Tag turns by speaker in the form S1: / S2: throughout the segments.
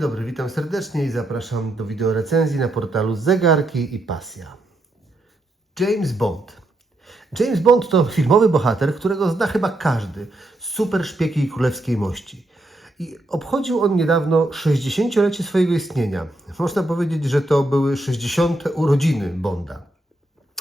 S1: dobry, witam serdecznie i zapraszam do wideo recenzji na portalu Zegarki i Pasja. James Bond. James Bond to filmowy bohater, którego zna chyba każdy super szpiegi i królewskiej mości. I obchodził on niedawno 60-lecie swojego istnienia. Można powiedzieć, że to były 60. urodziny Bonda.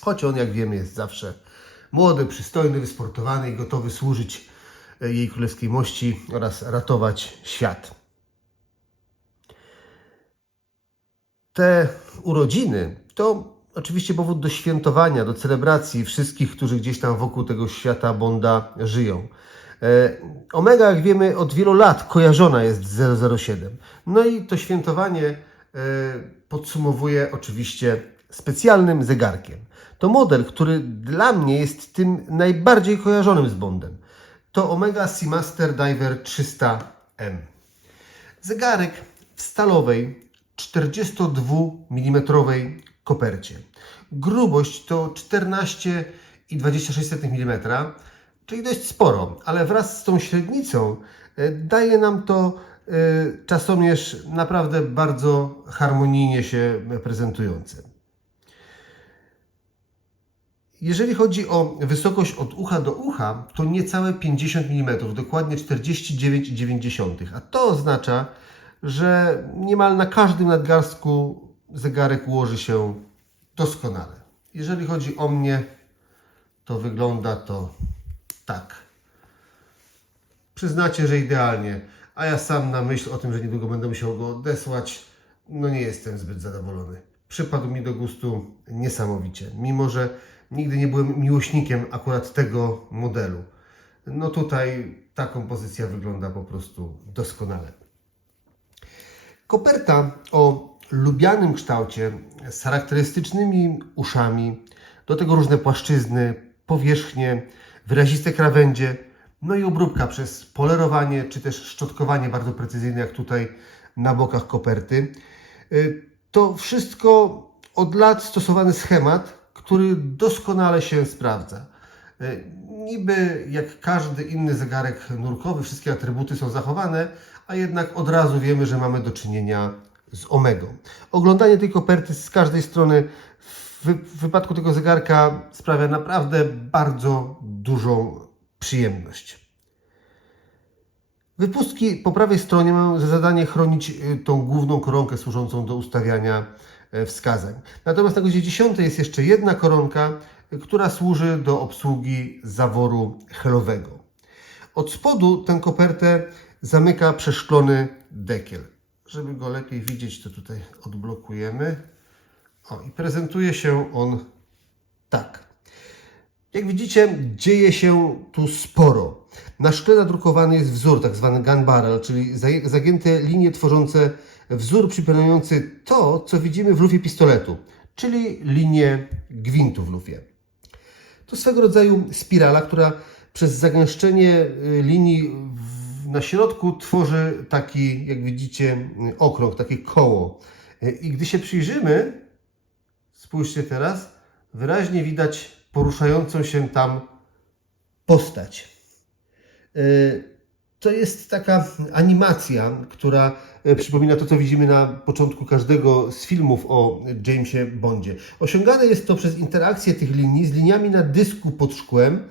S1: Choć on, jak wiemy, jest zawsze młody, przystojny, wysportowany i gotowy służyć e, jej królewskiej mości oraz ratować świat. Te urodziny to oczywiście powód do świętowania, do celebracji wszystkich, którzy gdzieś tam wokół tego świata Bonda żyją. E, Omega, jak wiemy, od wielu lat kojarzona jest z 007. No i to świętowanie e, podsumowuje oczywiście specjalnym zegarkiem. To model, który dla mnie jest tym najbardziej kojarzonym z Bondem. To Omega Seamaster Diver 300M. Zegarek w stalowej 42 mm kopercie. Grubość to 14,26 mm, czyli dość sporo, ale wraz z tą średnicą e, daje nam to e, czasomierz naprawdę bardzo harmonijnie się prezentujące. Jeżeli chodzi o wysokość od ucha do ucha, to niecałe 50 mm, dokładnie 49,9, a to oznacza, że niemal na każdym nadgarstku zegarek ułoży się doskonale. Jeżeli chodzi o mnie, to wygląda to tak. Przyznacie, że idealnie, a ja sam na myśl o tym, że niedługo będę musiał go odesłać, no nie jestem zbyt zadowolony. Przypadł mi do gustu niesamowicie, mimo że nigdy nie byłem miłośnikiem akurat tego modelu. No tutaj ta kompozycja wygląda po prostu doskonale. Koperta o lubianym kształcie z charakterystycznymi uszami, do tego różne płaszczyzny, powierzchnie, wyraziste krawędzie, no i obróbka przez polerowanie czy też szczotkowanie bardzo precyzyjne, jak tutaj na bokach koperty. Y, To wszystko od lat stosowany schemat, który doskonale się sprawdza. Y, Niby jak każdy inny zegarek nurkowy, wszystkie atrybuty są zachowane, a jednak od razu wiemy, że mamy do czynienia z omegą. Oglądanie tej koperty z każdej strony w wy- w wypadku tego zegarka sprawia naprawdę bardzo dużą przyjemność. Wypustki po prawej stronie mają za zadanie chronić y, tą główną koronkę służącą do ustawiania e, wskazań. Natomiast na godzinie 10 jest jeszcze jedna koronka, y, która służy do obsługi zaworu helowego. Od spodu tę kopertę zamyka przeszklony dekiel. Żeby go lepiej widzieć, to tutaj odblokujemy. O, i prezentuje się on tak. Jak widzicie, dzieje się tu sporo. Na szkle nadrukowany jest wzór, tak zwany gun barrel, czyli zagięte linie tworzące wzór przypominający to, co widzimy w lufie pistoletu, czyli linię gwintu w lufie. To swego rodzaju spirala, która przez zagęszczenie y, linii na środku tworzy taki, jak widzicie, okrąg, takie koło. I gdy się przyjrzymy, spójrzcie teraz, wyraźnie widać poruszającą się tam postać. Y, To jest taka animacja, która y, przypomina to, co widzimy na początku każdego z filmów o Jamesie Bondzie. Osiągane jest to przez interakcję tych linii z liniami na dysku pod szkłem,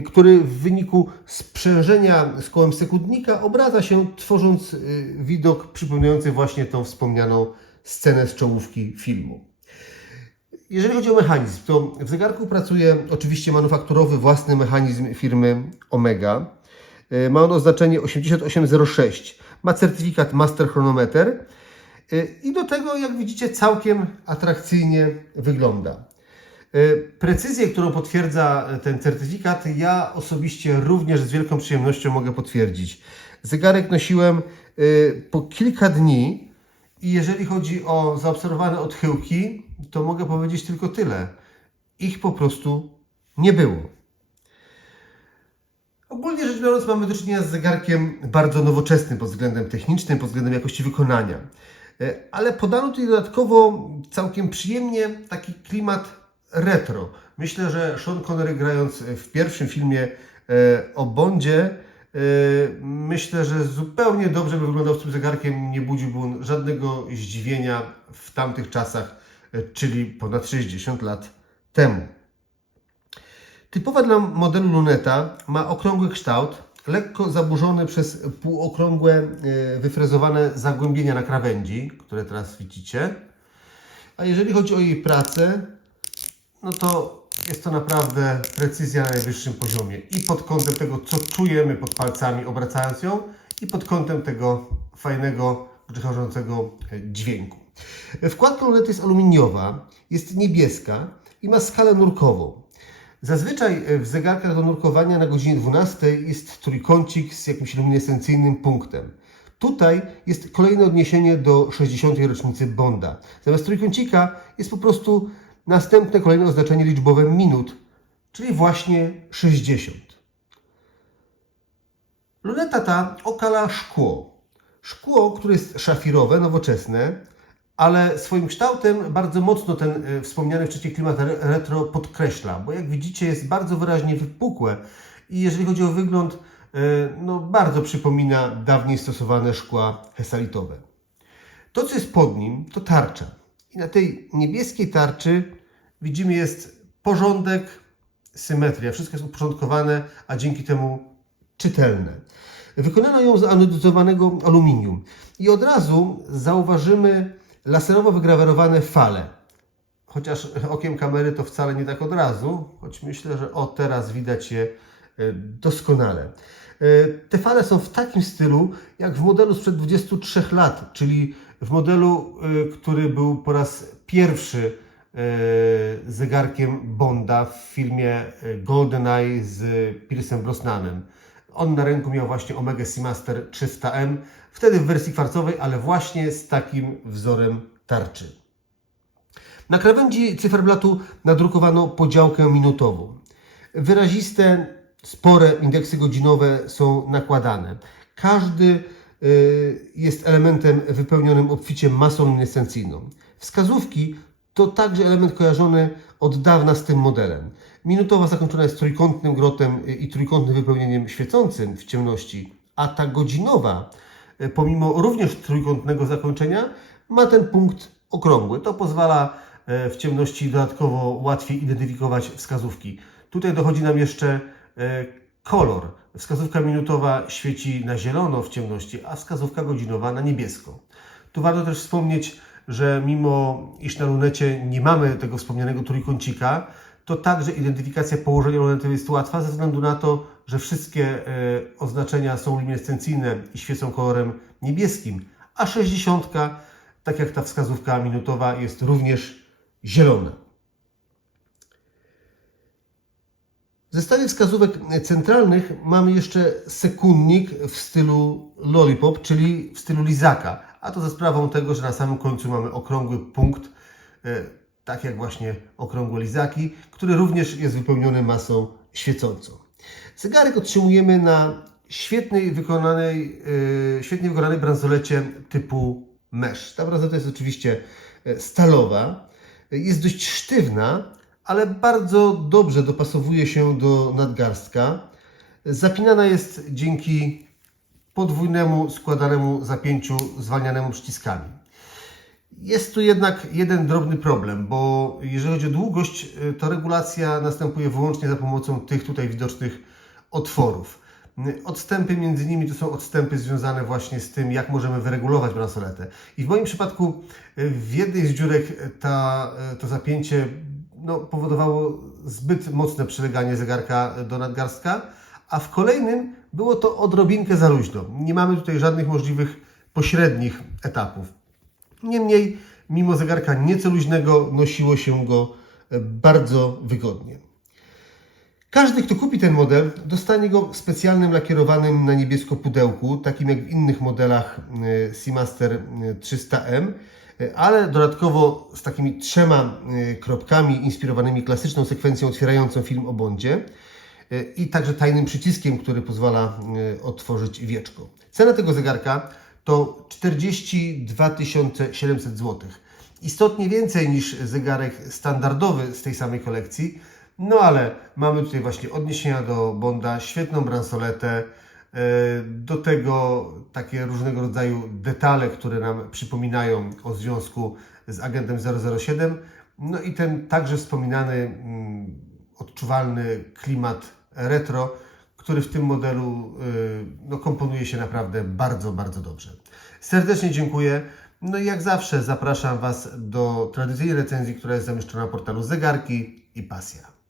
S1: który w wyniku sprzężenia z kołem sekundnika obraca się, tworząc y, widok przypominający właśnie tą wspomnianą scenę z czołówki filmu. Jeżeli chodzi o mechanizm, to w zegarku pracuje oczywiście manufakturowy własny mechanizm firmy Omega. Y, Ma on oznaczenie 8806. Ma certyfikat Master Chronometer y, i do tego, jak widzicie, całkiem atrakcyjnie wygląda. Y, Precyzję, którą potwierdza ten certyfikat, ja osobiście również z wielką przyjemnością mogę potwierdzić. Zegarek nosiłem y, po kilka dni i jeżeli chodzi o zaobserwowane odchyłki, to mogę powiedzieć tylko tyle. Ich po prostu nie było. Ogólnie rzecz biorąc, mamy do czynienia z zegarkiem bardzo nowoczesnym pod względem technicznym, pod względem jakości wykonania. E, Ale podano tutaj dodatkowo całkiem przyjemnie taki klimat retro. Myślę, że Sean Connery grając w pierwszym filmie e, o Bondzie Myślę, że zupełnie dobrze by wyglądał z tym zegarkiem, nie budziłby on żadnego zdziwienia w tamtych czasach, e, czyli ponad 60 lat temu. Typowa dla modelu luneta ma okrągły kształt, lekko zaburzony przez półokrągłe, e, wyfrezowane zagłębienia na krawędzi, które teraz widzicie. A jeżeli chodzi o jej pracę, no to jest to naprawdę precyzja na najwyższym poziomie. I pod kątem tego, co czujemy pod palcami, obracając ją, i pod kątem tego fajnego, grzechodzącego dźwięku. Wkładka lunety jest aluminiowa, jest niebieska i ma skalę nurkową. Zazwyczaj w zegarkach do nurkowania na godzinie 12 jest trójkącik z jakimś luminescencyjnym punktem. Tutaj jest kolejne odniesienie do 60. rocznicy Bonda. Zamiast trójkącika jest po prostu następne kolejne oznaczenie liczbowe minut, czyli właśnie 60. Luneta ta okala szkło. Szkło, które jest szafirowe, nowoczesne, ale swoim kształtem bardzo mocno ten e, wspomniany wcześniej klimat re- retro podkreśla, bo jak widzicie jest bardzo wyraźnie wypukłe i jeżeli chodzi o wygląd, e, no bardzo przypomina dawniej stosowane szkła hesalitowe. To, co jest pod nim, to tarcza. I na tej niebieskiej tarczy widzimy jest porządek, symetria. Wszystko jest uporządkowane, a dzięki temu czytelne. Wykonano ją z anodyzowanego aluminium. I od razu zauważymy laserowo wygrawerowane fale. Chociaż okiem kamery to wcale nie tak od razu, choć myślę, że o teraz widać je e, doskonale. E, Te fale są w takim stylu, jak w modelu sprzed 23 lat, czyli w modelu, e, który był po raz pierwszy e, zegarkiem Bonda w filmie e, GoldenEye z Piersem Brosnanem. On na ręku miał właśnie Omega Seamaster 300M, wtedy w wersji kwarcowej, ale właśnie z takim wzorem tarczy. Na krawędzi cyferblatu nadrukowano podziałkę minutową. Wyraziste, spore indeksy godzinowe są nakładane. Każdy y, jest elementem wypełnionym obficie masą luminescencyjną. Wskazówki to także element kojarzony od dawna z tym modelem. Minutowa zakończona jest trójkątnym grotem i trójkątnym wypełnieniem świecącym w ciemności, a ta godzinowa, y, pomimo również trójkątnego zakończenia, ma ten punkt okrągły. To pozwala w ciemności dodatkowo łatwiej identyfikować wskazówki. Tutaj dochodzi nam jeszcze kolor. Wskazówka minutowa świeci na zielono w ciemności, a wskazówka godzinowa na niebiesko. Tu warto też wspomnieć, że mimo iż na lunecie nie mamy tego wspomnianego trójkącika, to także identyfikacja położenia lunety jest łatwa ze względu na to, że wszystkie e, oznaczenia są luminescencyjne i świecą kolorem niebieskim, a 60 tak jak ta wskazówka minutowa, jest również zielona. W zestawie wskazówek centralnych mamy jeszcze sekundnik w stylu lollipop, czyli w stylu lizaka, a to za sprawą tego, że na samym końcu mamy okrągły punkt, e, tak jak właśnie okrągłe lizaki, który również jest wypełniony masą świecącą. Zegarek otrzymujemy na świetnej wykonanej, e, świetnie wykonanej bransolecie typu mesh. Ta bransoleta jest oczywiście e, stalowa, jest dość sztywna, ale bardzo dobrze dopasowuje się do nadgarstka. Zapinana jest dzięki podwójnemu składanemu zapięciu zwalnianemu przyciskami. Jest tu jednak jeden drobny problem, bo jeżeli chodzi o długość, y, to regulacja następuje wyłącznie za pomocą tych tutaj widocznych otworów. Y, Odstępy między nimi to są odstępy związane właśnie z tym, jak możemy wyregulować bransoletę. I w moim przypadku y, w jednej z dziurek ta, to zapięcie no, powodowało zbyt mocne przyleganie zegarka do nadgarstka, a w kolejnym było to odrobinkę za luźno. Nie mamy tutaj żadnych możliwych pośrednich etapów. Niemniej, mimo zegarka nieco luźnego, nosiło się go e, bardzo wygodnie. Każdy, kto kupi ten model, dostanie go w specjalnym lakierowanym na niebiesko pudełku, takim jak w innych modelach e, Seamaster e, 300M, e, ale dodatkowo z takimi trzema e, kropkami inspirowanymi klasyczną sekwencją otwierającą film o Bondzie e, i także tajnym przyciskiem, który pozwala e, otworzyć wieczko. Cena tego zegarka to 42 700 zł. Istotnie więcej niż zegarek standardowy z tej samej kolekcji, no ale mamy tutaj właśnie odniesienia do Bonda, świetną bransoletę, Do tego takie różnego rodzaju detale, które nam przypominają o związku z agentem 007. No i ten także wspominany, mm, odczuwalny klimat retro, który w tym modelu y, no, komponuje się naprawdę bardzo, bardzo dobrze. Serdecznie dziękuję. No i jak zawsze zapraszam Was do tradycyjnej recenzji, która jest zamieszczona na portalu Zegarki i Pasja.